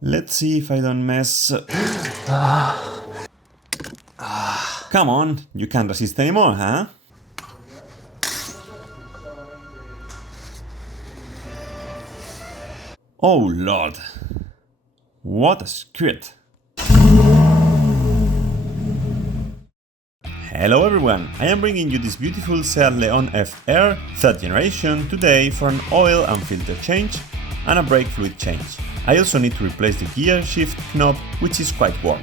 Let's see if I don't mess... Come on, you can't resist anymore, huh? Oh lord. What a squirt. Hello everyone, I am bringing you this beautiful Seat Leon FR 3rd generation today for an oil and filter change and a brake fluid change. I also need to replace the gear shift knob, which is quite worn.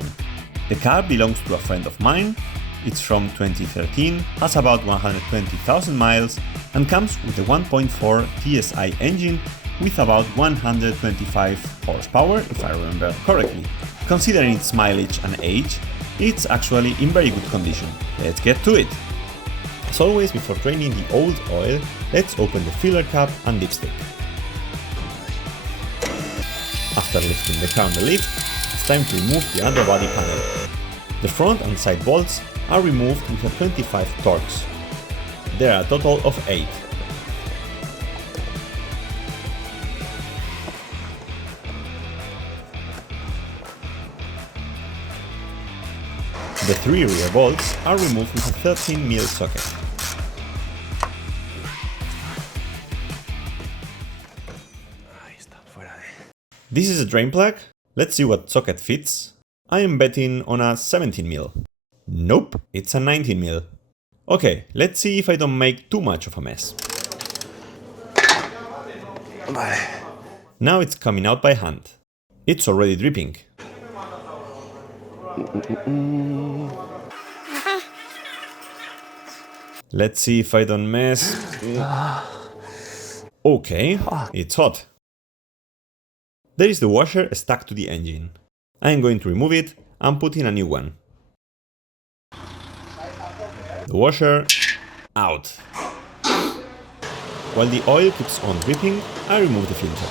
The car belongs to a friend of mine, it's from 2013, has about 120,000 miles and comes with a 1.4 TSI engine with about 125 horsepower, if I remember correctly. Considering its mileage and age, it's actually in very good condition. Let's get to it! As always, before draining the old oil, let's open the filler cap and dipstick. After lifting the car on the lift, it's time to remove the underbody panel. The front and side bolts are removed with a 25 Torx. There are a total of 8. The 3 rear bolts are removed with a 13mm socket. This is a drain plug. Let's see what socket fits. I am betting on a 17mm. Nope, it's a 19mm. Okay, let's see if I don't make too much of a mess. Now it's coming out by hand. It's already dripping. Let's see if I don't mess. Okay, it's hot. There is the washer stuck to the engine. I am going to remove it and put in a new one. The washer out. While the oil keeps on dripping, I remove the filter.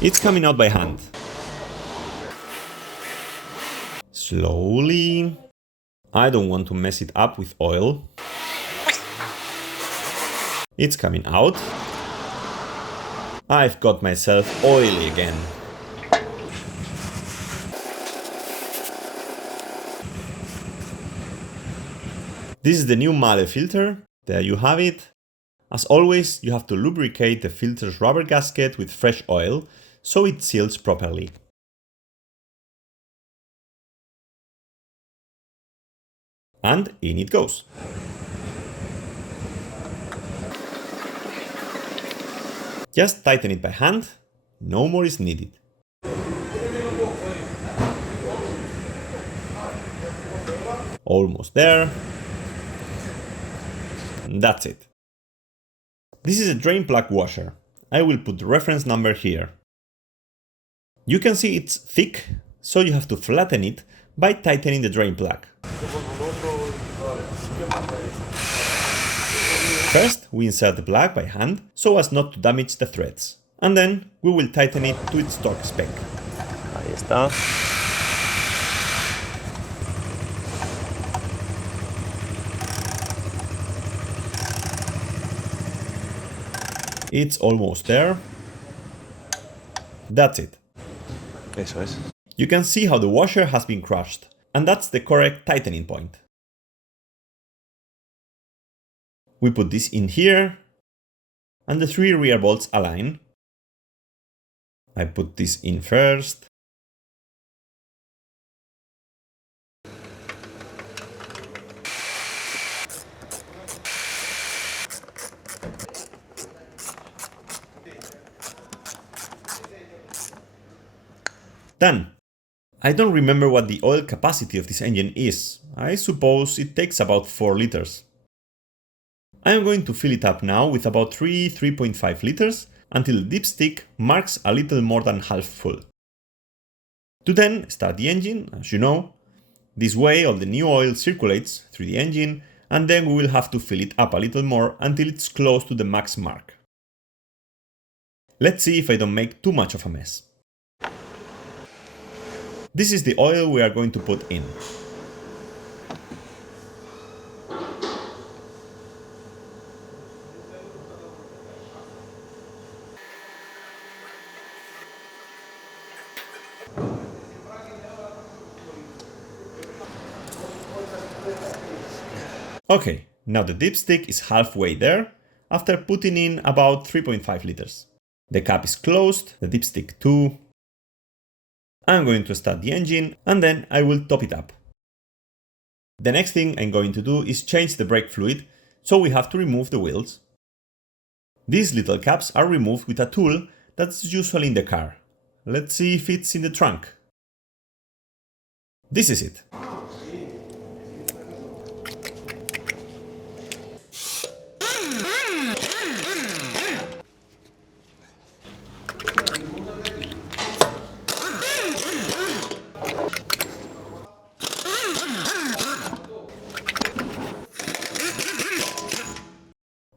It's coming out by hand. Slowly. I don't want to mess it up with oil. It's coming out. I've got myself oily again. This is the new Male filter. There you have it. As always, you have to lubricate the filter's rubber gasket with fresh oil so it seals properly. And in it goes. Just tighten it by hand, no more is needed. Almost there. That's it. This is a drain plug washer. I will put the reference number here. You can see it's thick, so you have to flatten it by tightening the drain plug. First, we insert the plug by hand so as not to damage the threads, and then we will tighten it to its torque spec. Ahí está. It's almost there. That's it. Eso es. You can see how the washer has been crushed, and that's the correct tightening point. We put this in here, and the 3 rear bolts align. I put this in first. Done! I don't remember what the oil capacity of this engine is. I suppose it takes about 4 liters. I am going to fill it up now with about 3.5 liters until the dipstick marks a little more than half full. To then start the engine, as you know. This way all the new oil circulates through the engine, and then we will have to fill it up a little more until it's close to the max mark. Let's see if I don't make too much of a mess. This is the oil we are going to put in. Okay, now the dipstick is halfway there after putting in about 3.5 liters. The cap is closed, the dipstick too. I'm going to start the engine and then I will top it up. The next thing I'm going to do is change the brake fluid, so we have to remove the wheels. These little caps are removed with a tool that's usually in the car. Let's see if it's in the trunk. This is it.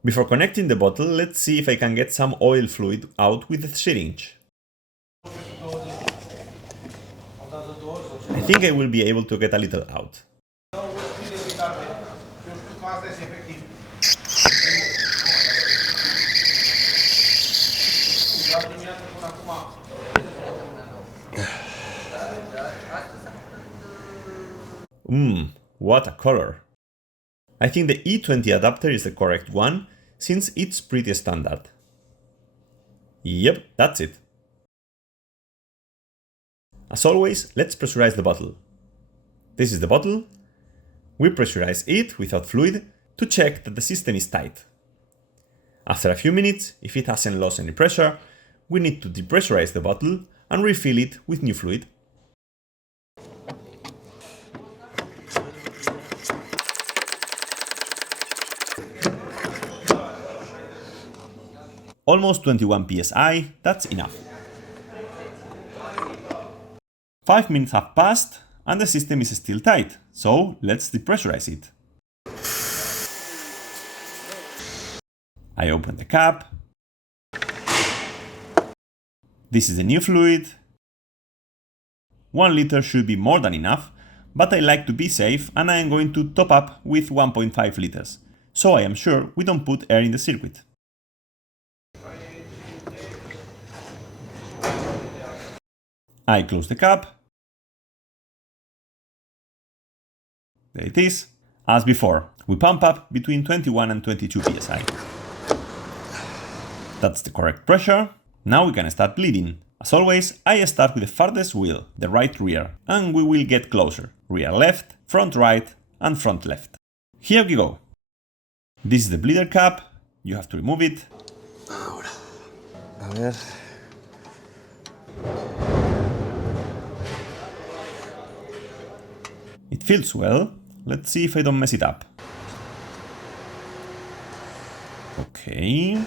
Before connecting the bottle, let's see if I can get some oil fluid out with the syringe. I think I will be able to get a little out. What a color! I think the E20 adapter is the correct one, since it's pretty standard. Yep, that's it. As always, let's pressurize the bottle. This is the bottle. We pressurize it without fluid to check that the system is tight. After a few minutes, if it hasn't lost any pressure, we need to depressurize the bottle and refill it with new fluid. Almost 21 psi, that's enough. 5 minutes have passed and the system is still tight, so let's depressurize it. I open the cap. This is the new fluid. 1 liter should be more than enough, but I like to be safe and I am going to top up with 1.5 liters, so I am sure we don't put air in the circuit. I close the cap. There it is. As before, we pump up between 21 and 22 psi. That's the correct pressure. Now we can start bleeding. As always, I start with the farthest wheel, the right rear, and we will get closer. Rear left, front right, and front left. Here we go. This is the bleeder cap. You have to remove it. Ahora. A ver. It feels well. Let's see if I don't mess it up. Okay.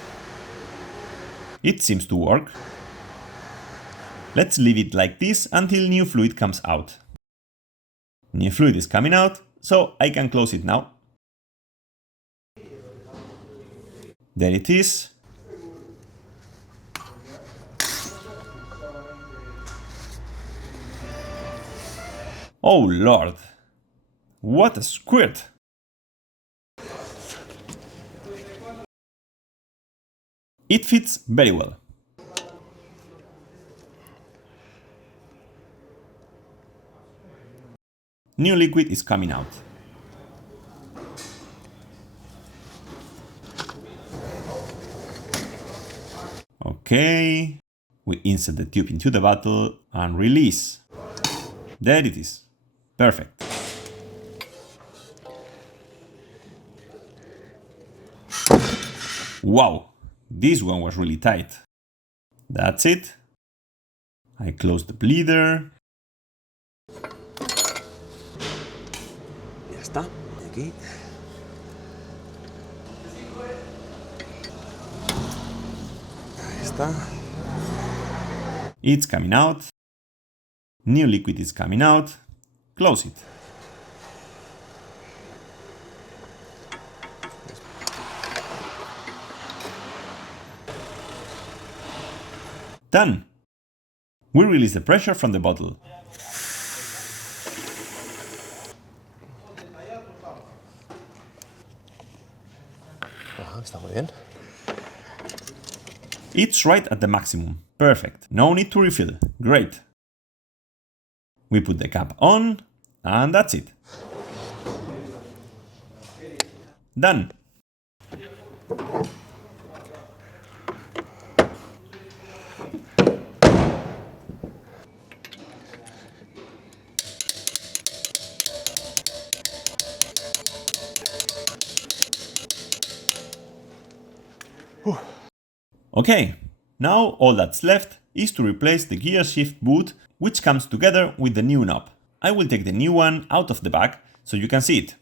It seems to work. Let's leave it like this until new fluid comes out. New fluid is coming out, so I can close it now. There it is. Oh Lord! What a squirt! It fits very well. New liquid is coming out. Okay, we insert the tube into the bottle and release. There it is. Perfect. Wow, this one was really tight. That's it. I close the bleeder. Ya está. Aquí. Ahí está. It's coming out. New liquid is coming out. Close it. Done. We release the pressure from the bottle. Ajá, está muy bien. It's right at the maximum. Perfect. No need to refill. Great. We put the cap on, and that's it. Done! Okay, now all that's left is to replace the gear shift boot, which comes together with the new knob. I will take the new one out of the bag so you can see it.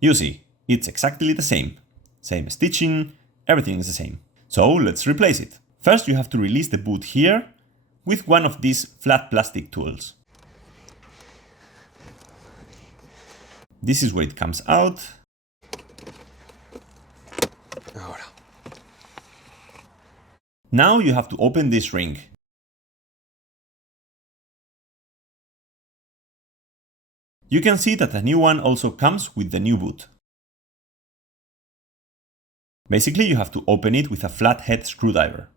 You see, it's exactly the same. Same stitching, everything is the same. So let's replace it. First you have to release the boot here with one of these flat plastic tools. This is where it comes out. Ahora. Now you have to open this ring. You can see that the new one also comes with the new boot. Basically, you have to open it with a flathead screwdriver.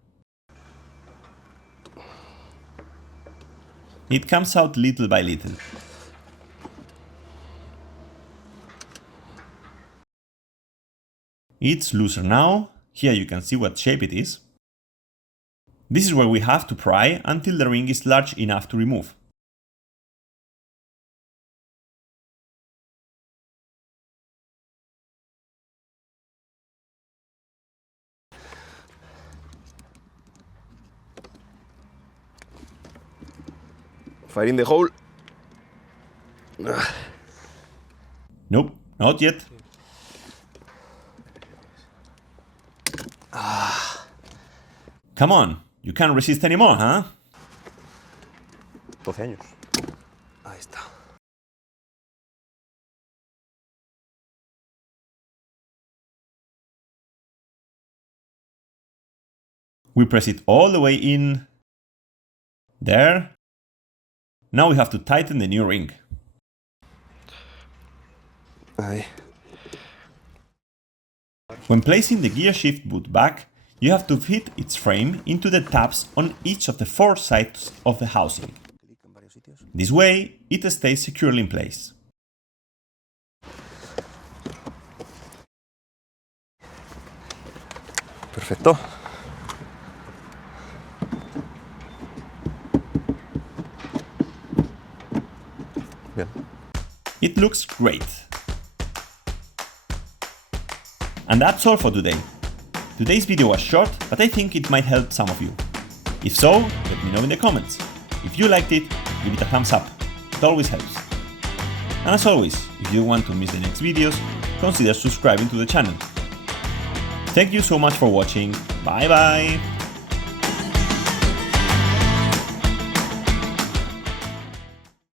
It comes out little by little. It's looser now. Here you can see what shape it is. This is where we have to pry until the ring is large enough to remove. Fire in the hole. Nope, not yet. Come on, you can't resist anymore, huh? 12 años. Ahí está. We press it all the way in. There. Now we have to tighten the new ring. Ahí. When placing the gear shift boot back, you have to fit its frame into the tabs on each of the 4 sides of the housing. This way, it stays securely in place. Perfecto. Bien. It looks great. And that's all for today. Today's video was short, but I think it might help some of you. If so, let me know in the comments. If you liked it, give it a thumbs up. It always helps. And as always, if you don't want to miss the next videos, consider subscribing to the channel. Thank you so much for watching. Bye bye!